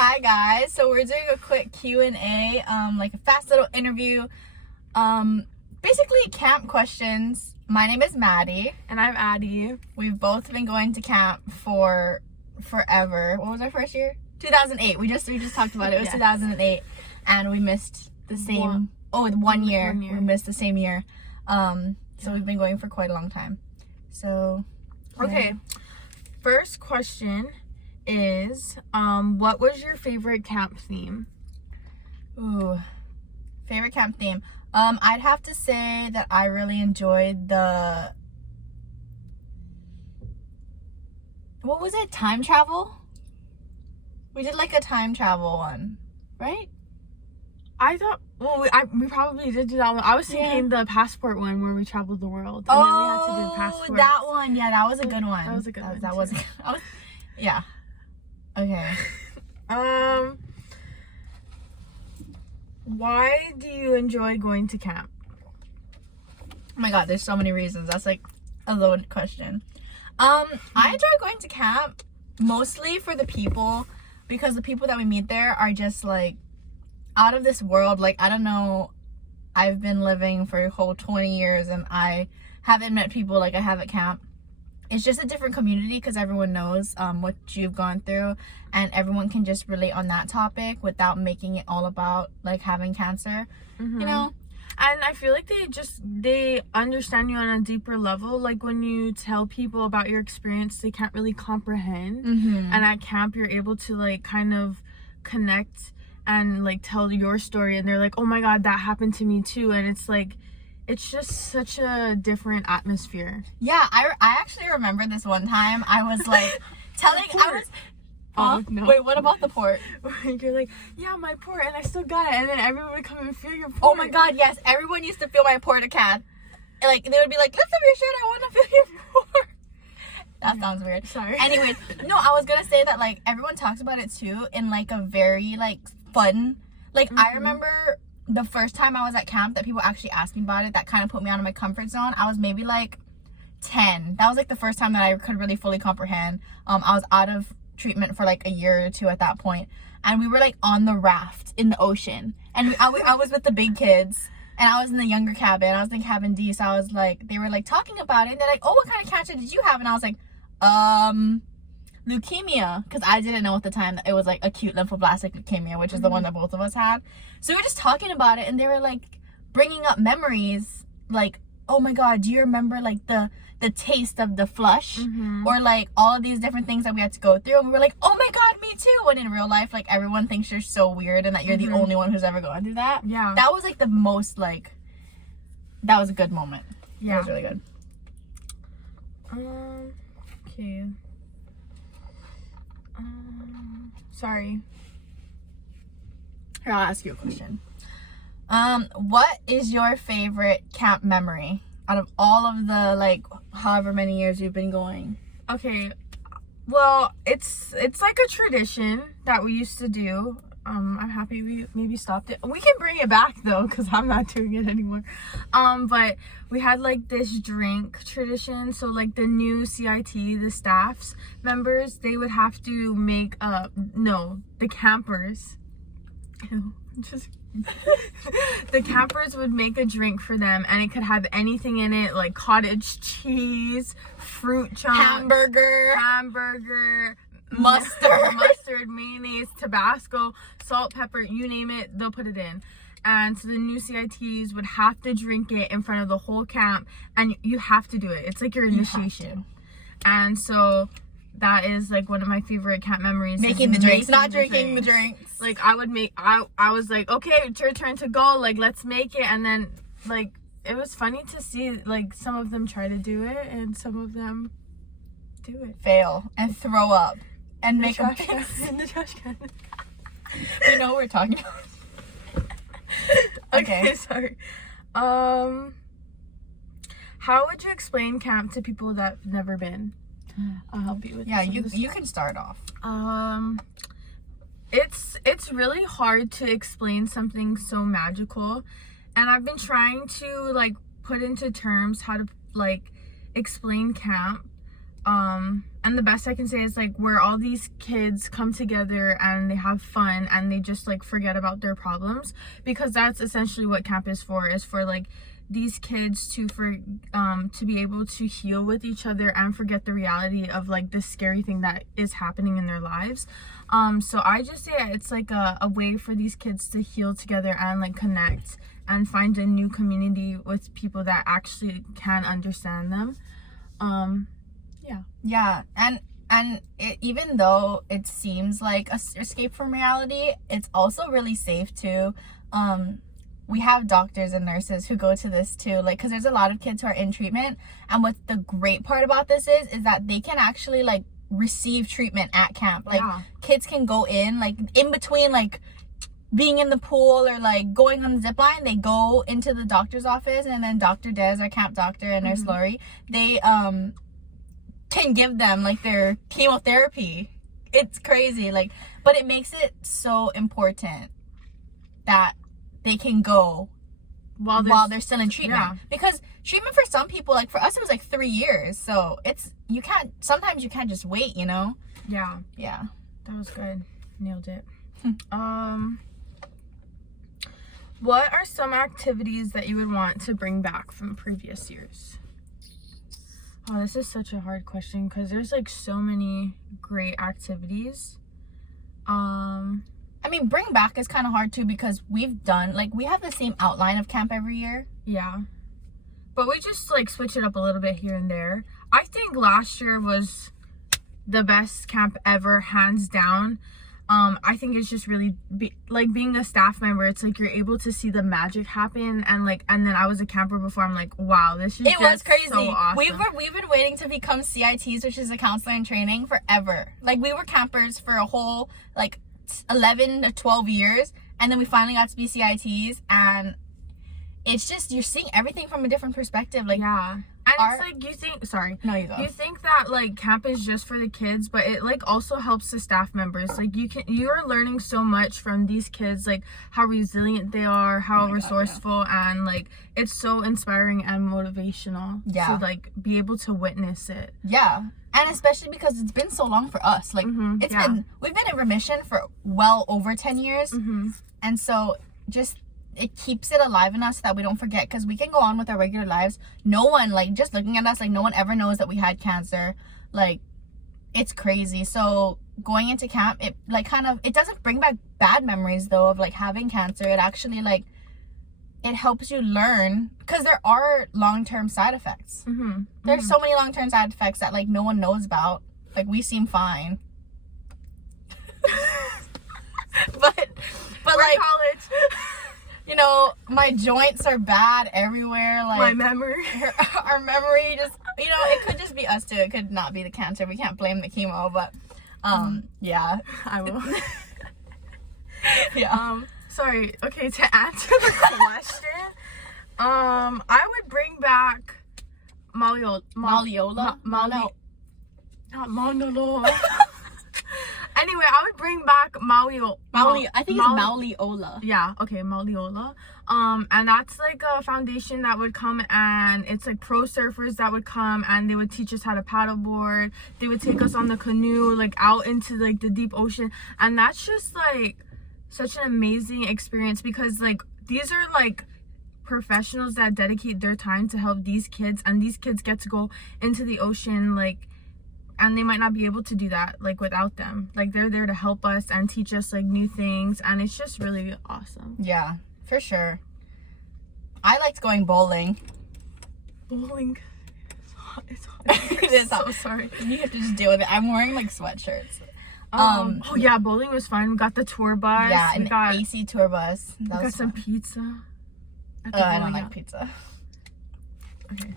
Hi guys, so we're doing a quick Q&A, like a fast little interview, basically camp questions. My name is Maddie. And I'm Addie. We've both been going to camp for forever. What was our first year? 2008. We just talked about it. It was Yes. 2008, and we missed the same. One year. We missed the same year. So we've been going for quite a long time. So Okay. First question is, what was your favorite camp theme? Ooh, favorite camp theme. I'd have to say that I really enjoyed the, what was it? Time travel? We did like a time travel one, right? I thought, well, we probably did do that one. I was thinking the passport one where we traveled the world. And then we had to do passports. That one. Yeah, that was a good one. That was a good one. That was, yeah. Okay. Why do you enjoy going to camp? Oh my god, there's so many reasons. That's like a loaded question. I enjoy going to camp mostly for the people, because the people that we meet there are just like out of this world. Like, I don't know, I've been living for a whole 20 years and I haven't met people like I have at camp. It's just a different community because everyone knows what you've gone through, and everyone can just relate on that topic without making it all about like having cancer, you know? And I feel like they understand you on a deeper level. Like when you tell people about your experience, they can't really comprehend. And at camp, you're able to like kind of connect and like tell your story, and they're like, oh my god, that happened to me too. And it's like, it's just such a different atmosphere. Yeah, I actually remember this one time I was like telling, No. Wait, what about the port? You're like, yeah, my port, and I still got it, and then everyone would come and feel your port. Oh my god, yes, everyone used to feel my port a cat. Like, they would be like, lift up your shirt, I want to feel your port. That sounds weird. Sorry. Anyways, no, I was gonna say that like everyone talks about it too in like a very like fun, like I remember the first time I was at camp that people actually asked me about it, that kind of put me out of my comfort zone. I was maybe like 10. That was like the first time that I could really fully comprehend. I was out of treatment for like a year or two at that point, and we were like on the raft in the ocean, and I was with the big kids, and I was in the younger cabin. I was in cabin D, so I was like, they were like talking about it, and they're like, oh, what kind of cancer did you have? And I was like, leukemia, because I didn't know at the time that it was like acute lymphoblastic leukemia, which is the one that both of us had. So we were just talking about it, and they were like bringing up memories, like, oh my god, do you remember like the taste of the flush, or like all of these different things that we had to go through? And we were like, oh my god, me too. When in real life, like, everyone thinks you're so weird and that you're the only one who's ever gone through that. Yeah, that was like the most, like, that was a good moment. Yeah, it was really good. Okay. Sorry. Here, I'll ask you a question. What is your favorite camp memory out of all of the, like, however many years you've been going? Okay, well, it's like a tradition that we used to do. I'm happy we maybe stopped it. We can bring it back though, because I'm not doing it anymore. But we had like this drink tradition. So like the new CIT, the staffs members, they would have to make the campers. The campers would make a drink for them, and it could have anything in it, like cottage cheese, fruit chunks, hamburger, mustard, mayonnaise, Tabasco, salt, pepper, you name it, they'll put it in. And so the new CITs would have to drink it in front of the whole camp, and you have to do it. It's like your initiation. And so that is like one of my favorite camp memories. Making the drinks, not drinking the drinks. Like I was like, okay, it's your turn to go, like let's make it. And then like it was funny to see like some of them try to do it and some of them do it, fail, and throw up and make a in the trash can. We know what we're talking about. Okay, sorry. How would you explain camp to people that've never been? I'll help you with this. Yeah, you can start off. It's really hard to explain something so magical, and I've been trying to like put into terms how to like explain camp. And the best I can say is like where all these kids come together and they have fun and they just like forget about their problems, because that's essentially what camp is for like these kids to be able to heal with each other and forget the reality of like this scary thing that is happening in their lives. So I just say it's like a way for these kids to heal together and like connect and find a new community with people that actually can understand them. Yeah, and even though it seems like a escape from reality, it's also really safe too. We have doctors and nurses who go to this too, like, because there's a lot of kids who are in treatment, and what the great part about this is that they can actually like receive treatment at camp. Like, kids can go in, like, in between like being in the pool or like going on the zip line, they go into the doctor's office, and then Dr. Des, our camp doctor, and Nurse Lori, they can give them like their chemotherapy. It's crazy, like, but it makes it so important that they can go while they're still in treatment, because treatment for some people, like for us, it was like 3 years, so sometimes you can't just wait, you know. Yeah, that was good. Nailed it. What are some activities that you would want to bring back from previous years? Oh, this is such a hard question because there's like so many great activities. I mean, bring back is kind of hard too, because we have the same outline of camp every year. Yeah. But we just like switch it up a little bit here and there. I think last year was the best camp ever, hands down. I think it's just really like being a staff member, it's like you're able to see the magic happen, and then I was a camper before, I'm like, wow, this is was crazy. So awesome. We've been waiting to become CITs, which is a counselor in training, forever. Like, we were campers for a whole like 11 to 12 years, and then we finally got to be CITs, and it's just, you're seeing everything from a different perspective. Like, and it's like, you think that like camp is just for the kids, but it like also helps the staff members. Like, you're learning so much from these kids, like how resilient they are, how resourceful, and like it's so inspiring and motivational to like be able to witness it. And especially because it's been so long for us. Like, we've been in remission for well over 10 years, and so just it keeps it alive in us so that we don't forget, because we can go on with our regular lives. No one, like, just looking at us, like, no one ever knows that we had cancer. Like, it's crazy. So going into camp, it like it doesn't bring back bad memories though of like having cancer. It actually like, it helps you learn, because there are long-term side effects. There's so many long-term side effects that like no one knows about. Like, we seem fine. but We're like college. You know, my joints are bad everywhere. Like, my memory. Our memory just, you know, it could just be us too. It could not be the cancer. We can't blame the chemo, but yeah. I will. Yeah. Sorry. Okay, to answer the question, I would bring back Maliola. Anyway, I would bring back I think it's Maliola. Yeah, okay, Maliola. And that's like a foundation that would come, and it's like pro surfers that would come, and they would teach us how to paddleboard. They would take us on the canoe, like out into like the deep ocean, and that's just like such an amazing experience, because like these are like professionals that dedicate their time to help these kids, and these kids get to go into the ocean, like, and they might not be able to do that like without them. Like, they're there to help us and teach us like new things, and it's just really awesome. Yeah, for sure. I liked going bowling. It's hot. It is hot. So sorry. You have to just deal with it. I'm wearing like sweatshirts. Oh yeah, bowling was fun. We got the tour bus. Yeah, an AC tour bus. We got some pizza. I don't like pizza. Okay.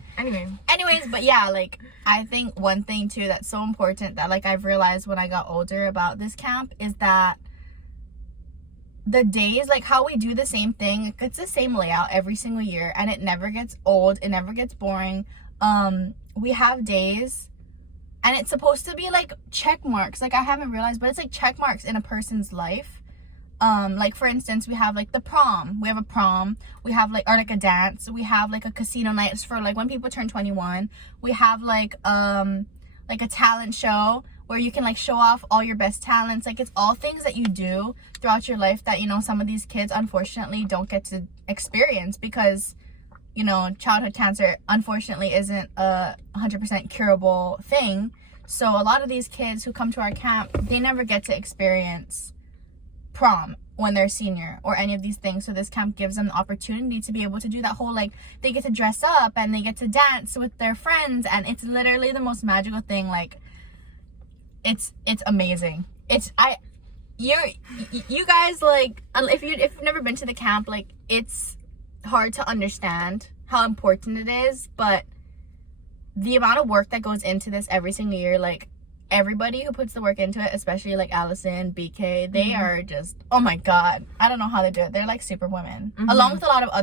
Anyways, but yeah, like, I think one thing too that's so important that like I've realized when I got older about this camp is that the days, like how we do the same thing, it's the same layout every single year, and it never gets old, it never gets boring. We have days, and it's supposed to be like check marks, like I haven't realized, but it's like check marks in a person's life. Like for instance, we have like the prom, we have a prom, we have like, or like a dance, we have like a casino night for like when people turn 21, we have like like a talent show where you can like show off all your best talents. Like it's all things that you do throughout your life that, you know, some of these kids unfortunately don't get to experience because, you know, childhood cancer unfortunately isn't a 100% curable thing. So a lot of these kids who come to our camp, they never get to experience prom when they're senior or any of these things. So this camp gives them the opportunity to be able to do that whole, like, they get to dress up and they get to dance with their friends, and it's literally the most magical thing. Like, it's amazing. You guys, like, if you've never been to the camp, like, it's hard to understand how important it is, but the amount of work that goes into this every single year, like, everybody who puts the work into it, especially like Allison, BK, they are just, oh my god, I don't know how they do it. They're like super women, along with a lot of other